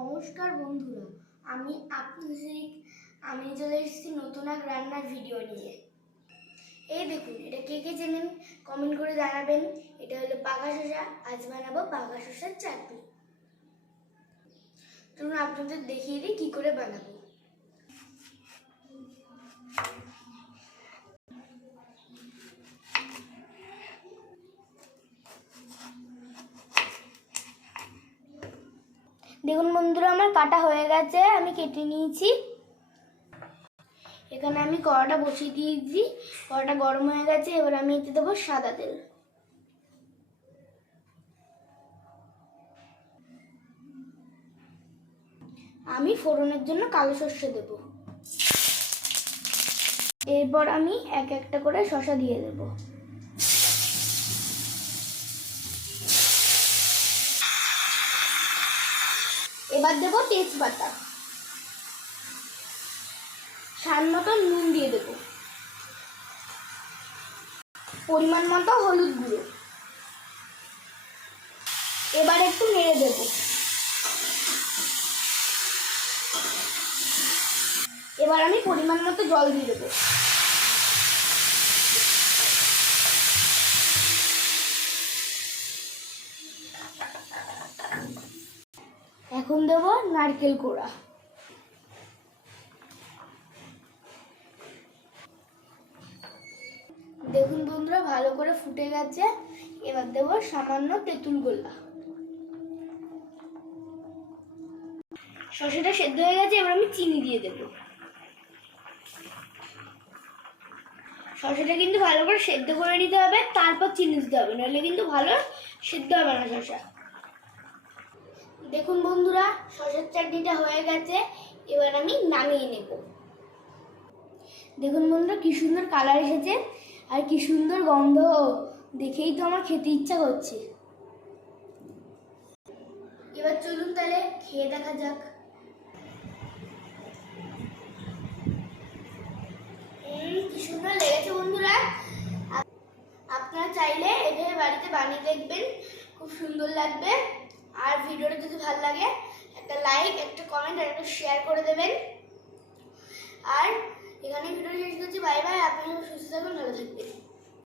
নমস্কার বন্ধুরা, আমি চলে এসেছি নতুন এক রান্নার ভিডিও নিয়ে। এই দেখুন, এটা কে কে চেনেন কমেন্ট করে জানাবেন। এটা হলো পাকা শসা। আজ বানাবো পাকা শসার চাটনি। চলুন আপনাদের দেখিয়ে দিই কি করে বানাবো। দেখুন বন্ধুরা, আমার কাটা হয়ে গেছে, আমি কেটে নিয়েছি। এখানে আমি কড়াটা বসিয়ে দিয়েছি, কড়াটা গরম হয়ে গেছে। এবার আমি এতে দেবো সাদা তেল। আমি ফোড়নের জন্য কালো সর্ষে দেব। এরপর আমি এক একটা করে শসা দিয়ে দেব। এবার দেব তেজপাতা, স্বাদ মতো নুন দিয়ে দেব, পরিমাণ মতো হলুদ গুঁড়ো। এবার একটু নেড়ে দেব। এবার আমি পরিমাণ মতো জল দিয়ে দেব। এখন দেব নারকেল কোড়া। দেখুন বন্ধুরা, ভালো করে ফুটে গেছে। এবার দেব সামান্য তেঁতুল গোলা। শসাটা সেদ্ধ হয়ে গেছে, এবার আমি চিনি দিয়ে দেব। শসাটা কিন্তু ভালো করে সেদ্ধ করে নিতে হবে, তারপর চিনি দিতে হবে, নাহলে কিন্তু ভালো সেদ্ধ হবে না শসা। দেখুন বন্ধুরা, শসার চাটনিটা হয়ে গেছে। এবার আমি নামিয়ে নেব। দেখুন বন্ধুরা, কি সুন্দর কালার এসেছে আর কি সুন্দর গন্ধ, দেখেই তো আমার খেতে ইচ্ছা করছে। এবার চলুন তাহলে খেয়ে দেখা যাক। কি সুন্দর লেগেছে বন্ধুরা। আপনারা চাইলে এভাবে বাড়িতে বানিয়ে দেখবেন, খুব সুন্দর লাগবে। আর ভিডিওটা যদি ভালো লাগে একটা লাইক, একটা কমেন্ট আর একটা শেয়ার করে দেবেন। আর এখানে ভিডিওটা শেষ করছি। Bye bye. আপনারা সুস্থ থাকুন, ভালো থাকবেন।